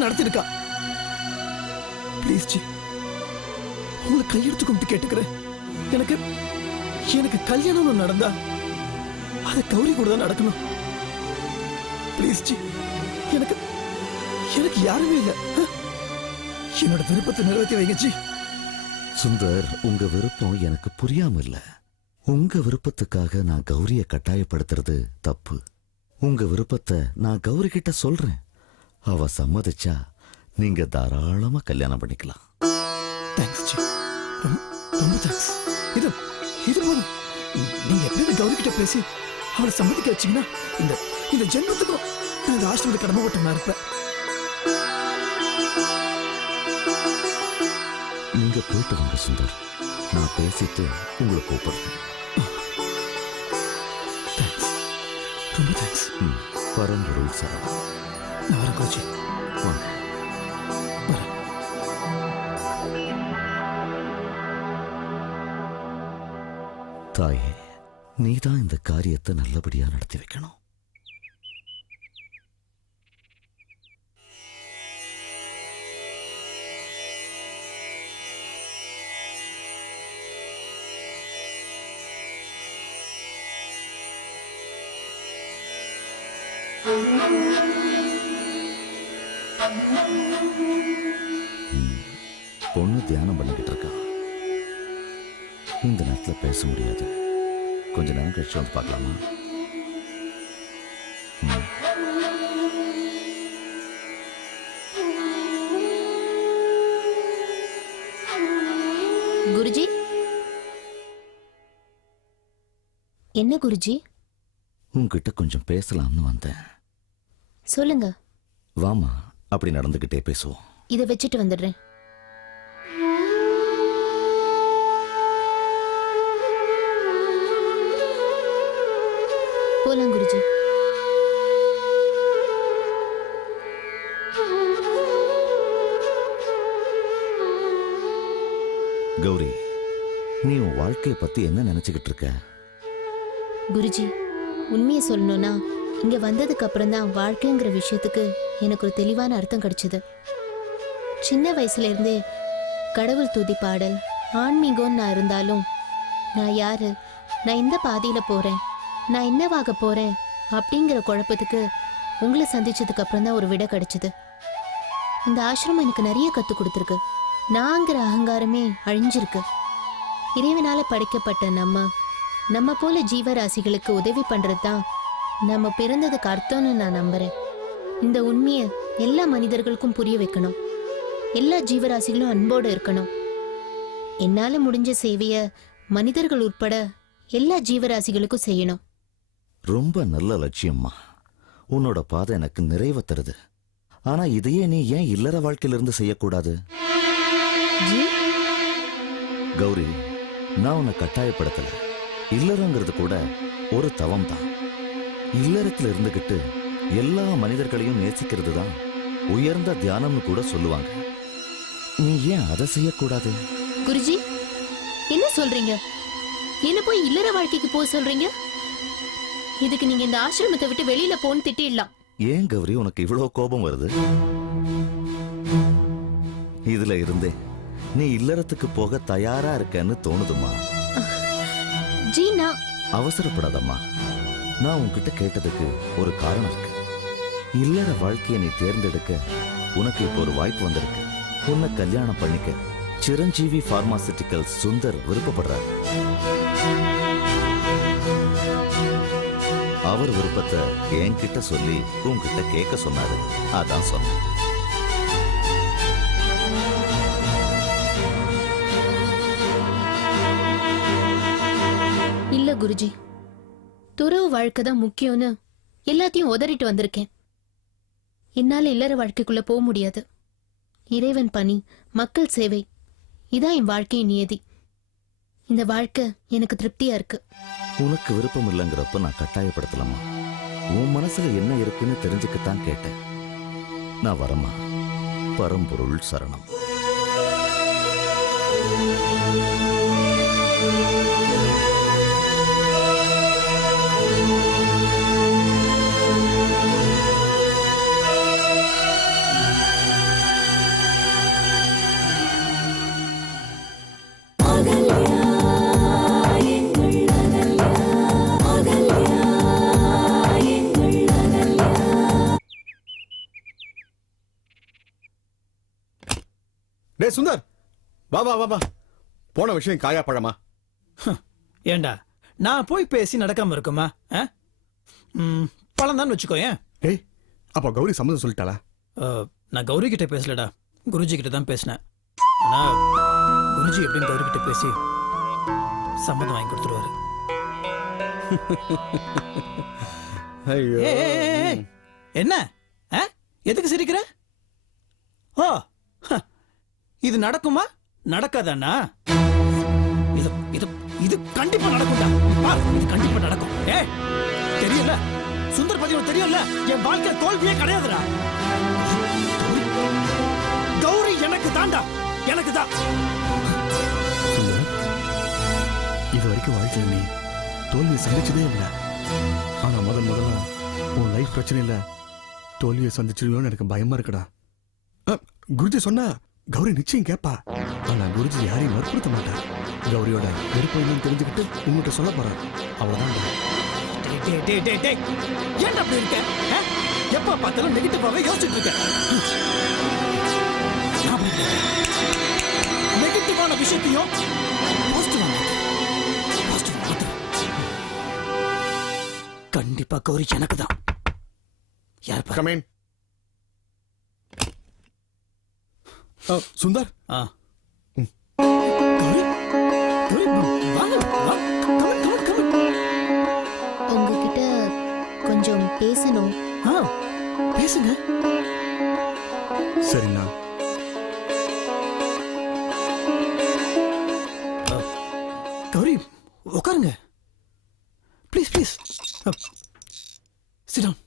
இந்த நடத்திருக்கா. Please G. உங்களை கையெடுத்து கும்பிட்டு கேட்டுக்கிறேன். எனக்கு எனக்கு கல்யாணம் நடந்தா அது கௌரி கூட தான் நடக்கணும். ப்ளீஸ் ஜி. எனக்கு எனக்கு யாருமே இல்லை. என்னோட விருப்பத்தை நிறைவேற்றி வைங்க ஜி. சுந்தர் உங்க விருப்பம் எனக்கு புரியாம இல்ல உங்க விருப்பத்துக்காக நான் கௌரிய கட்டாயப்படுத்துறது தப்பு. உங்க விருப்பத்தை நான் கௌரி கிட்ட சொல்றேன். அவ சம்மதிச்சா நீங்க தாராளமா கல்யாணம் பண்ணிக்கலாம். தேங்க்ஸ் ரொம்ப தேங்க்ஸ் இது இது போதும். நீங்க எப்படி கௌரி கிட்ட பேசி அவளை சம்மதிக்க வச்சீங்கன்னா இந்த இந்த ஜென்மத்துக்கும் நான் இந்த ஆசிரமத்தை கடமைப்பட்டவனா இருப்பேன். நீங்க போயிட்டு வாங்க சுந்தர். நான் பேசிட்டு உங்களை கூப்பிடுறேன். ரொம்ப தேங்க்ஸ் ம், பரம்பொருள் சார். வரேன் கோச்சி தாயே நீதான் இந்த காரியத்தை நல்லபடியா நடத்தி வைக்கணும். ம், பொண்ணு தியானம் பண்ணிக்கிட்டு இருக்கா. இந்த நேரத்துல பேச முடியாது. கொஞ்ச நேரம் கழிச்சு வந்து பார்க்கலாமா. குருஜி? என்ன குருஜி? உன்கிட்ட கொஞ்சம் பேசலாம்னு வந்தேன். சொல்லுங்க. வாமா அப்படி நடந்துகிட்டே பேசுவோம். இதை வச்சுட்டு வந்துடுறேன். போலாம் குருஜி. கௌரி நீ உன் வாழ்க்கைய பத்தி என்ன நினைச்சுக்கிட்டு இருக்க? குருஜி உண்மையை சொல்லணும்னா இங்க வந்ததுக்கு அப்புறம் தான் வாழ்க்கைங்கிற விஷயத்துக்கு எனக்கு ஒரு தெளிவான அர்த்தம் கிடைச்சது. சின்ன வயசுல இருந்தே கடவுள் துதி பாடல் ஆன்மீகம்னு நான் இருந்தாலும் நான் யாரு? நான் எந்த பாதையில போறேன். நான் என்னவாக போறேன்? அப்படிங்கிற குழப்பத்துக்கு உங்களை சந்திச்சதுக்கு அப்புறம் தான் ஒரு விடை கிடைச்சது. இந்த ஆசிரமம் எனக்கு நிறைய கத்து கொடுத்துருக்கு. நாங்கிற அகங்காரமே அழிஞ்சிருக்கு. இறைவனால படைக்கப்பட்ட நம்ம நம்ம போல ஜீவராசிகளுக்கு உதவி பண்றது தான் நம்ம பிறந்ததுக்கு அர்த்தம்னு நான் நம்புறேன். இந்த உண்மையை எல்லா மனிதர்களுக்கும் புரிய வைக்கணும். எல்லா ஜீவராசிகளும் அன்போடு இருக்கணும். என்னால முடிஞ்ச சேவைய மனிதர்கள் உட்பட எல்லா ஜீவராசிகளுக்கும் செய்யணும். ரொம்ப நல்ல லட்சியம்மா. உன்னோட பாதை எனக்கு நிறைவு தருது. ஆனா இதையே நீ ஏன் இல்லற வாழ்க்கையிலிருந்து செய்யக்கூடாது? கௌரி நான் உன்னை கட்டாயப்படுத்தல. இல்லறங்கிறது கூட ஒரு தவம் தான் இல்லறத்துல இருந்துகிட்டு எல்லா மனிதர்களையும் நேசிக்கிறது தான் உயர்ந்த தியானம்னு கூட சொல்லுவாங்க. நீ ஏன் அதை செய்யக்கூடாது? குருஜி என்ன சொல்றீங்க? என்ன போய் இல்லற வாழ்க்கைக்கு போக சொல்றீங்க? இதுக்கு நீங்க இந்த ஆசிரமத்தை விட்டு வெளியில போன்னு திட்டிடலாம். ஏன் கௌரி உனக்கு இவ்வளவு கோபம் வருது? இதுல இருந்தே நீ இல்லறத்துக்கு போக தயாரா இருக்கன்னு தோணுதுமா? ஜி நான் அவசரப்படாதம்மா. நான் உன்கிட்ட கேட்டதுக்கு ஒரு காரணம் இருக்கு. இல்லற வாழ்க்கையை நீ தேர்ந்தெடுக்க உனக்கு இப்போ ஒரு வாய்ப்பு வந்திருக்கு. உன்னை கல்யாணம் பண்ணிக்க சிரஞ்சீவி பார்மாசிட்டிக்கல் சுந்தர் விருப்பப்படுறாரு. அவர் விருப்பத்தை என்கிட்ட சொல்லி உன்கிட்ட கேட்க சொன்னாரு. அதான் சொன்னேன். இல்ல குருஜி துறவு வாழ்க்கை தான் முக்கியம்னு எல்லாத்தையும் உதறிட்டு வந்திருக்கேன். என்னால இல்லற வாழ்க்கைக்குள்ள போக முடியாது. இறைவன் பணி மக்கள் சேவை இதான் என் வாழ்க்கையின் நியதி. இந்த வாழ்க்கை எனக்கு திருப்தியா இருக்கு. உனக்கு விருப்பம் இல்லைங்கிறப்ப நான் கட்டாயப்படுத்தலாமா? உன் மனசுல என்ன இருக்குன்னு தெரிஞ்சுக்கத்தான் கேட்டேன். நான் வரமா? பரம்பொருள் சரணம். ஏய் சுந்தர். வா வா வா வா. போன விஷயம் காயா பழமா ஏண்டா? நான் போய் பேசி நடக்காம இருக்குமா? பழம் வச்சுக்கோ ஏன் ஏய் அப்போ கௌரி சம்மதம் சொல்லிட்டாளா? நான் கௌரி கிட்ட பேசலடா. குருஜி கிட்ட தான் பேசினேன். ஆனா குருஜி எப்படின்னு கௌரி கிட்ட பேசி சம்மதம் வாங்கி கொடுத்துருவாரு. என்ன? எதுக்கு சிரிக்கிற? ஓ இது நடக்குமா? நடக்காதாண்ணா? இது இது இது கண்டிப்பா நடக்கும்டா. இது கண்டிப்பா நடக்கும். ஏ தெரியல சுந்தர் பதிவு தெரியும்ல? என் வாழ்க்கை தோல்வியே கிடையாதுடா. கௌரி எனக்கு தாண்டா எனக்கு தான். இது வரைக்கும் வாழ்க்கையில் நீ தோல்வியை சந்திச்சதே இல்லை. ஆனா முதல் முதல்ல உன் லைஃப் பிரச்சனை இல்லை தோல்வியை சந்திச்சிருவியோன்னு எனக்கு பயமா இருக்குடா. குருஜி சொன்னா கௌரி நிச்சயம் கேட்பா ஆனா குருஜி யாரையும் வற்புறுத்த மாட்டா. கௌரியோட என்னன்னு தெரிஞ்சுக்கிட்டு உங்ககிட்ட சொல்ல போறா. அவ்வளவுதான். டேய், டேய், டேய், டேய், டேய். ஏன்டா அப்படி இருக்க? எப்ப பார்த்தாலும் நெகட்டிவாவே யோசிச்சுட்டு இருக்க. நெகட்டிவான விஷயத்தையும் கண்டிப்பா கௌரி எனக்கு தான். யார் கமேன் சுந்தர் ஆ. கௌரி கௌரி வாங்க வாங்க come on, come on, come on. உங்ககிட்ட கொஞ்சம் பேசணும். ஆ பேசுங்க. சரிண்ணா. கௌரி உட்காருங்க ப்ளீஸ் ப்ளீஸ் சிடம்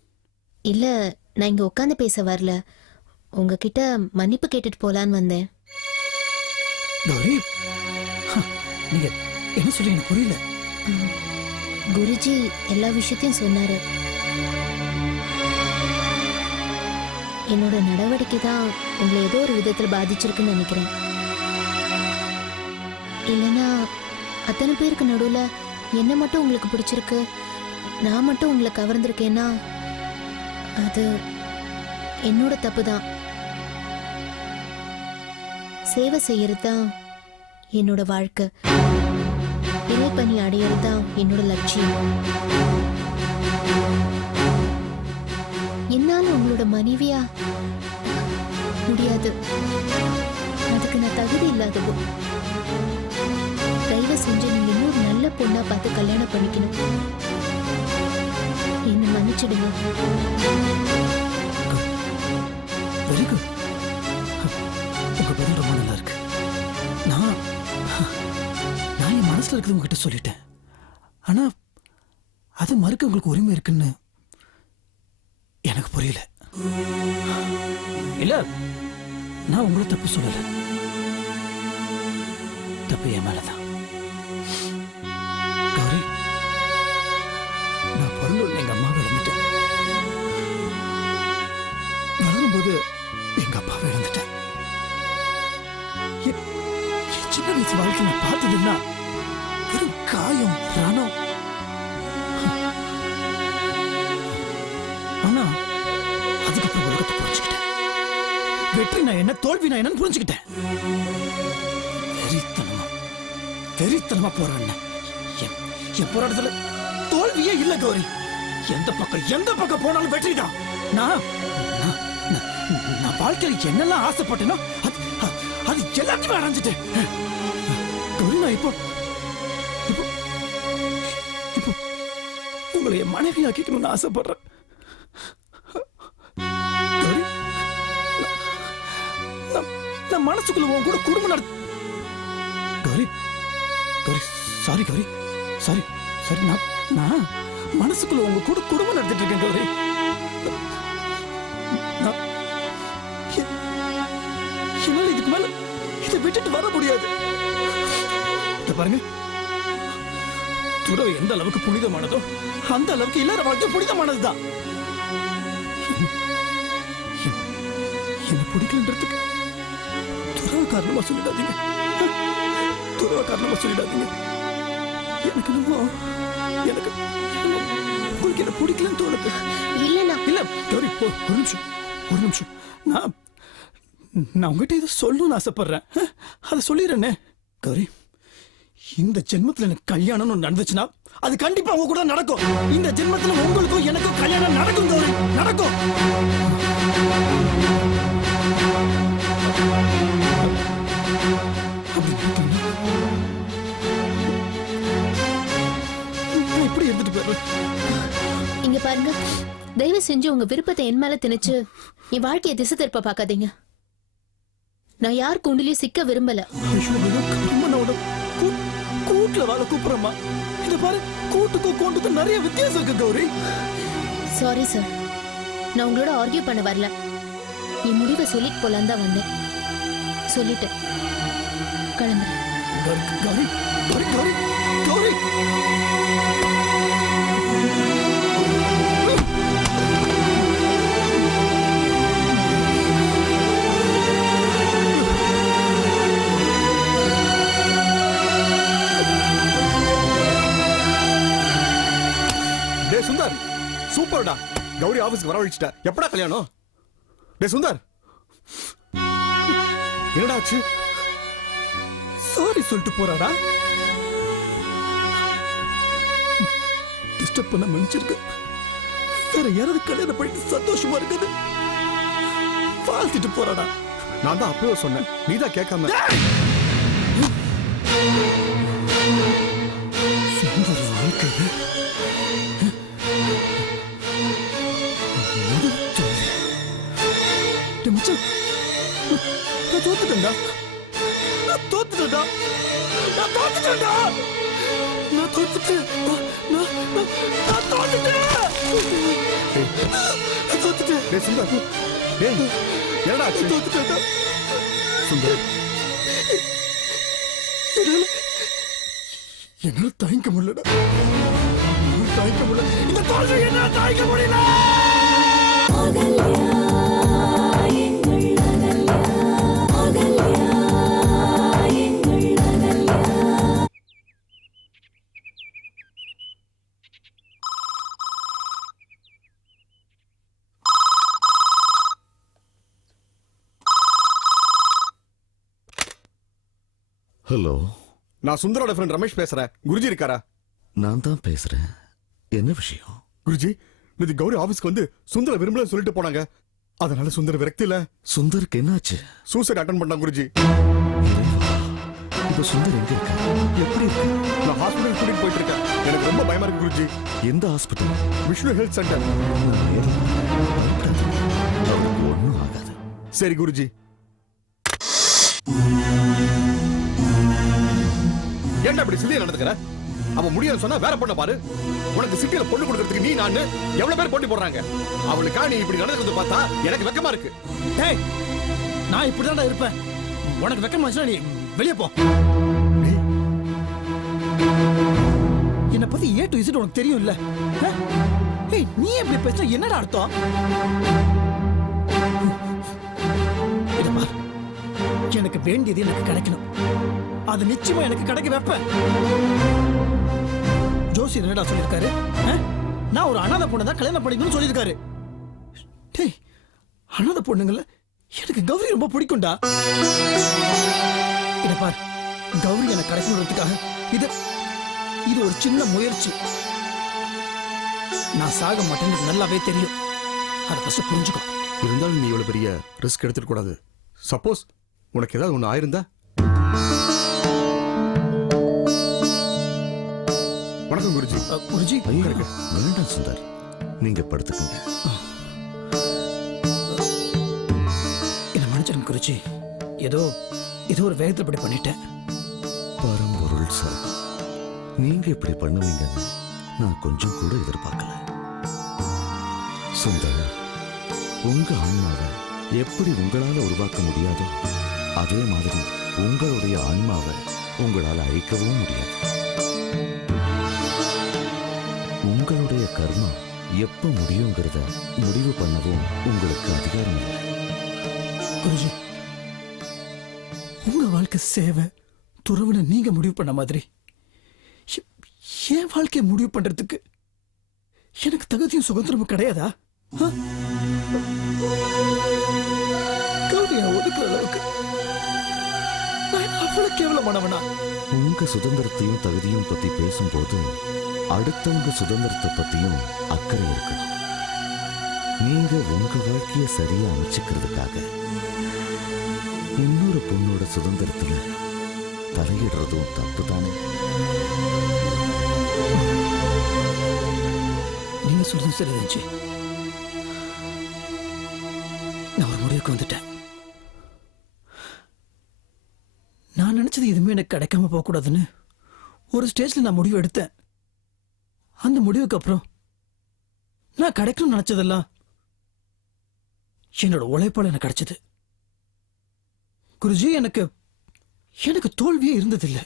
இல்ல நான் இங்க உட்காந்து பேச வரல. உங்ககிட்ட மன்னிப்பு கேட்டுட்டு போலான்னு வந்தேன். கௌரி நீங்க என்ன சொல்றீங்க எனக்கு புரியல. குருஜி எல்லா விஷயத்தையும் சொன்னாரு. என்னோட நடவடிக்கை தான் உங்களை ஏதோ ஒரு விதத்துல பாதிச்சிருக்குன்னு நினைக்கிறேன். இல்லைன்னா அத்தனை பேருக்கு நடுவுல என்ன மட்டும் உங்களுக்கு பிடிச்சிருக்கு? நான் மட்டும் உங்களை கவர்ந்திருக்கேன்னா அது என்னோட தப்பு தான். சேவை செய்யறது தான் என்னோட வாழ்க்கை. இறைப்பணி அடையிறது தான் என்னோட லட்சியம். என்னால உங்களோட மனைவியா முடியாது. அதுக்கு நான் தகுதி இல்லாதது தயவு செஞ்சு நீங்க இன்னொரு நல்ல பொண்ணா பார்த்து கல்யாணம் பண்ணிக்கணும். என்ன மன்னிச்சிடுங்க. Very good. பதில் ரொம்ப நல்லா இருக்கு நான் நான் என் மனசுல இருக்கிறது உங்ககிட்ட சொல்லிட்டேன். ஆனா அது மறுக்க உங்களுக்கு உரிமை இருக்குன்னு எனக்கு புரியல. இல்ல நான் உங்களை தப்பு சொல்லல. தப்பு என் மேலதான். கௌரி நான் பொருள் எங்க அம்மாவை இழந்துட்டேன். வளரும்போது எங்க அப்பாவை இழந்துட்டேன். சின்ன வயசு வாழ்க்கை நான் பார்த்ததுன்னா வெறும் காயம் ரணம் ஆனா அதுக்கப்புறம் உலகத்தை புரிஞ்சுக்கிட்டேன். வெற்றி நான் என்ன தோல்வி நான் என்னன்னு புரிஞ்சுக்கிட்டேன். வெறித்தனமா வெறித்தனமா போறேன் என் போராட்டத்துல தோல்வியே இல்லை கௌரி. எந்த பக்கம் எந்த பக்கம் போனாலும் வெற்றி தான் நான் நான்- வாழ்க்கையில் என்னெல்லாம் ஆசைப்பட்டேனோ எல்லாத்தையுமே அடைஞ்சிட்டேன் கௌரி நான் இப்போ இப்போ இப்போ உங்களை என் மனைவி ஆக்கிக்கணும்னு ஆசைப்படுறேன். நான் மனசுக்குள்ள உன் கூட குடும்பம் நட Gowri Gowri sorry Gowri sorry sorry நான் நான் மனசுக்குள்ள உங்க கூட குடும்பம் நடத்திட்டு இருக்கேன் கௌரி. விட்டுட்டு வர முடியாது. பாருங்க. துறவு எந்த அளவுக்கு புனிதமானதோ அந்த அளவுக்கு இல்லற வாழ்க்கை புனிதமானதுதான். என்- என்- என்ன பிடிக்கலன்றதுக்கு துறவு காரணமா சொல்லிடாதீங்க. துறவு காரணமா சொல்லிடாதீங்க. எனக்கு என்னமோ எனக்கு உங்களுக்கு என்ன பிடிக்கலன்னு தோணுது. இல்ல ஒரு நிமிஷம் ஒரு நிமிஷம். நான் நான் உங்ககிட்ட இதை சொல்லணும்னு ஆசைப்படுறேன். அதை சொல்லிடுறேனே. கௌரி இந்த ஜென்மத்தில் எனக்கு கல்யாணம்னு ஒன்று நடந்துச்சுன்னா அது கண்டிப்பா உங்க கூட நடக்கும். இந்த ஜென்மத்தில் உங்களுக்கும் எனக்கும் கல்யாணம் நடக்கும் கௌரி. நடக்கும். எப்படி போயிடுறேன். இங்க பாருங்க. தயவு செஞ்சு உங்க விருப்பத்தை என் மேல திணிச்சு என் வாழ்க்கையை திசை திருப்ப பார்க்காதீங்க. நான் யார் கூண்டிலையும் சிக்க விரும்பல. கூட்டுல வாழ கூப்பிடுறமா இத பாரு கூட்டுக்கும் கூண்டுக்கும் நிறைய வித்தியாசம் இருக்கு கௌரி. சாரி சார் நான் உங்களோட ஆர்கியூ பண்ண வரல. என் முடிவை சொல்லிட்டு போலான்னு தான் வந்தேன். சொல்லிட்டேன் கிளம்புறேன். கௌரி கௌரி கௌரி கௌரி. ஆபீஸ்க்கு வரவழைச்சிட்ட எப்படா கல்யாணம்? டே சுந்தர். என்னடா ஆச்சு? சாரி சொல்லிட்டு போறாடா. டிஸ்டர்ப் பண்ண மன்னிச்சிருக்கு. வேற யாராவது கல்யாணம் பண்ணிட்டு சந்தோஷமா இருக்குது. வாழ்த்திட்டு போறாடா. நான் தான் அப்பவே சொன்னேன். நீ தான் கேட்காம நான் தோத்துட்டேன் தோத்துட்டேன் டே சுந்தர் டேய் என்னடா ஆச்சு தோத்துட்டேன்டா சுந்தர் என்னால என்னால தாங்கிக்க முடியலடா தாங்கிக்க முடியல இந்த தோல்வி என்னால தாங்கிக்க முடியல ஹலோ நான் சுந்தரோட ஃப்ரெண்ட் ரமேஷ் பேசுறேன். குருஜி இருக்காரா? நான் தான் பேசுறேன். என்ன விஷயம்? குருஜி இது கௌரி ஆபீஸ்க்கு வந்து சுந்தர விரும்பல சொல்லிட்டு போனாங்க. அதனால சுந்தர விரக்தியில சுந்தருக்கு என்னாச்சு? சூசைட் அட்டன் பண்ணான் குருஜி. இப்ப சுந்தர் எங்க இருக்க எப்படி இருக்கு? நான் ஹாஸ்பிடல் கூட்டிட்டு போயிட்டு இருக்கேன் எனக்கு ரொம்ப பயமா இருக்கு குருஜி. எந்த ஹாஸ்பிட்டல் விஷ்ணு ஹெல்த் சென்டர் ஒண்ணும் ஆகாது. சரி குருஜி. ஏன்டா இப்படி சிலியா நடந்துக்கிற? அவன் முடியும் சொன்னா வேற பொண்ணை பாரு. உனக்கு சிட்டியில பொண்ணு கொடுக்கறதுக்கு நீ நான் எவ்வளவு பேர் போட்டி போடுறாங்க? அவளுக்கா நீ இப்படி நடக்கிறது பார்த்தா எனக்கு வெக்கமா இருக்கு. டேய் நான் இப்படிதான்டா இருப்பேன். உனக்கு வெக்கமா நீ வெளியே போ. என்ன பத்தி ஏ டு இசட் உனக்கு தெரியும் இல்ல ஏய் நீ எப்படி பேசுற என்னடா அர்த்தம்? எனக்கு வேண்டியது எனக்கு கிடைக்கணும். அது நிச்சயமா எனக்கு கிடைக்க வைப்பேன். ஜோசி என்னடா சொல்லியிருக்காரு? நான் ஒரு அனாதை பொண்ணை தான் கல்யாணம் பண்ணிக்கணும்னு சொல்லியிருக்காரு. டேய் அனாதை பொண்ணுங்கள எனக்கு கௌரி ரொம்ப பிடிக்கும்டா. இதை பார் கௌரி எனக்கு கடைசி விடுறதுக்காக. இது இது ஒரு சின்ன முயற்சி. நான் சாக மாட்டேன்னு நல்லாவே தெரியும். அதை ஃபஸ்ட்டு புரிஞ்சுக்கோ. இருந்தாலும் நீ இவ்வளவு பெரிய ரிஸ்க் எடுத்துட்டு கூடாது. சப்போஸ் உனக்கு ஏதாவது ஒண்ணு ஆயிருந்தா? அ, குருஜி ஐயோ வேண்டாம் சுந்தர். நீங்க படுத்துக்கோங்க. என்ன மன்னிச்சிருங்க குருஜி. ஏதோ ஏதோ ஒரு வேகத்தில் இப்படி பண்ணிட்டேன். பரம்பொருள் சார். நீங்க இப்படி பண்ணுவீங்கன்னு நான் கொஞ்சம் கூட எதிர்பார்க்கல. சுந்தர் உங்க ஆன்மாவை எப்படி உங்களால உருவாக்க முடியாதோ அதே மாதிரி உங்களுடைய ஆன்மாவை உங்களால அழிக்கவும் முடியாது. உங்களுடைய கர்மா எப்ப முடியுங்கிறத முடிவு பண்ணவும் உங்களுக்கு அதிகாரம் இல்லை. குருஜி உங்க வாழ்க்கை சேவை துறவுன்னு நீங்க முடிவு பண்ண மாதிரி. என் வாழ்க்கையை முடிவு பண்றதுக்கு எனக்கு தகுதியும் சுதந்திரமும் கிடையாதா? ஒதுக்குற அளவுக்கு நான் அவ்வளவு கேவலமானவனா? உங்க சுதந்திரத்தையும் தகுதியும் பத்தி பேசும்போது அடுத்தவங்க சுதந்திரத்தை பத்தியும் அக்கறை இருக்கணும் நீங்க உங்க வாழ்க்கைய சரியா அமைச்சுக்கிறதுக்காக இன்னொரு பொண்ணோட சுதந்திரத்துல தலையிடுறதும் தப்பு தானே நீங்க சொல்றது சரி இருந்துச்சு நான் ஒரு முடிவுக்கு வந்துட்டேன். நான் நினைச்சது எதுவுமே எனக்கு கிடைக்காம போகக்கூடாதுன்னு ஒரு ஸ்டேஜ்ல நான் முடிவு எடுத்தேன். அந்த முடிவுக்கு அப்புறம் நான் கிடைக்கணும்னு நினைச்சதெல்லாம் என்னோட உழைப்பால எனக்கு கிடைச்சது. குருஜி எனக்கு எனக்கு தோல்வியே இருந்ததில்லை.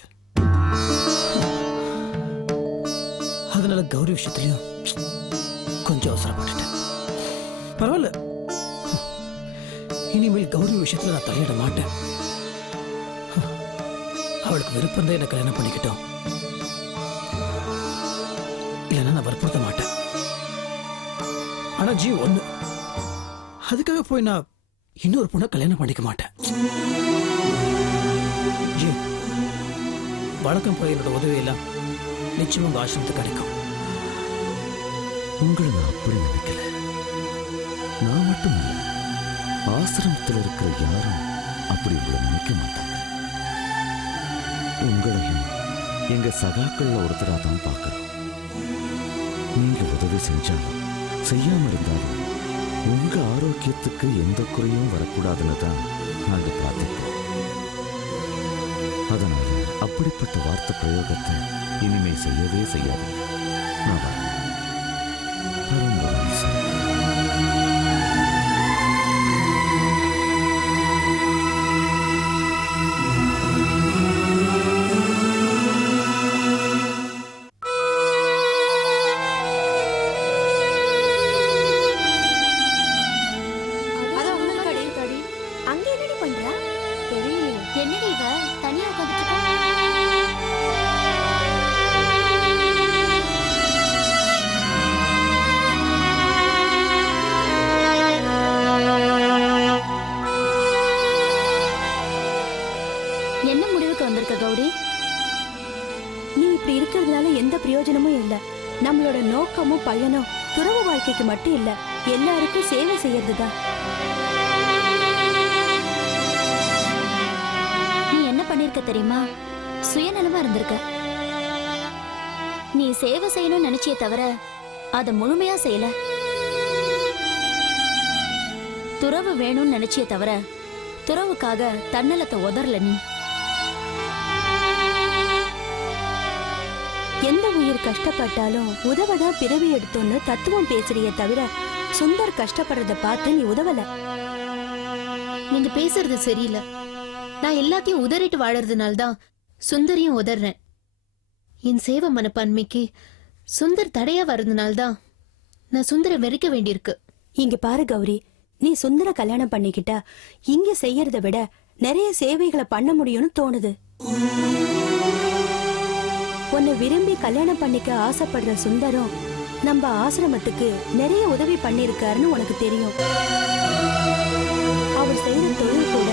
அதனால கௌரி விஷயத்திலையும் கொஞ்சம் அவசரப்பட்டுட்டேன். பரவாயில்ல. இனிமேல் கௌரி விஷயத்துல நான் தலையிட மாட்டேன். அவளுக்கு விருப்பம் தான் என்ன கல்யாணம் பண்ணிக்கிட்டோம். இல்லைன்னா நான் வற்புறுத்த மாட்டேன். ஆனா ஜி ஒண்ணு. அதுக்காக போய் நான் இன்னொரு பொண்ணை கல்யாணம் பண்ணிக்க மாட்டேன். ஜி வழக்கம் போய் என்னோட உதவி எல்லாம் நிச்சயம் உங்க ஆசிரமத்துக்கு கிடைக்கும். உங்களை நான் அப்படி நினைக்கல. நான் மட்டும் இல்ல ஆசிரமத்தில் இருக்கிற யாரும் அப்படி உங்களை நினைக்க மாட்டாங்க. உங்களையும் எங்க சகாக்கள்ல ஒருத்தரா தான் பார்க்கறோம் நீங்க உதவி செஞ்சாலும் செய்யாம இருந்தாலும் உங்க ஆரோக்கியத்துக்கு எந்த குறையும் வரக்கூடாதுன்னு தான் நாங்க பிரார்த்திப்போம். அதனால அப்படிப்பட்ட வார்த்தை பிரயோகத்தை இனிமே செய்யவே செய்யாது நான் வரேன். பிரயோஜனமும் இல்ல. நம்மளோட நோக்கமும் பயனும் துறவு வாழ்க்கைக்கு மட்டும் இல்ல. எல்லாருக்கும் சேவை செய்யறதுதான். நீ என்ன பண்ணிருக்க தெரியுமா? சுயநலமா இருந்திருக்க. நீ சேவை செய்யணும்னு நினைச்சே தவிர அத முழுமையா செய்யல. துறவு வேணும்னு நினைச்சே தவிர துறவுக்காக தன்னலத்தை உதறல நீ. எந்த உயிர் கஷ்டப்பட்டாலும் உதவதான் பிறவி எடுத்தோன்னு தத்துவம் பேசுறியே தவிர சுந்தர் கஷ்டப்படுறத பார்த்து நீ உதவல. நீங்க பேசுறது சரியில்லை. நான் எல்லாத்தையும் உதறிட்டு வாழறதுனால தான் சுந்தரியும் உதறேன் என் சேவை மனப்பான்மைக்கு சுந்தர் தடையா வர்றதுனால தான் நான் சுந்தரை வெறுக்க வேண்டியிருக்கு. இங்க பாரு கௌரி நீ சுந்தர கல்யாணம் பண்ணிக்கிட்டா இங்க செய்யறத விட நிறைய சேவைகளை பண்ண முடியும்னு தோணுது. உன்னை விரும்பி கல்யாணம் பண்ணிக்க ஆசைப்படுற சுந்தரம் நம்ம ஆசிரமத்துக்கு நிறைய உதவி பண்ணிருக்காருன்னு உனக்கு தெரியும். அவர் செய்யற தொழில் கூட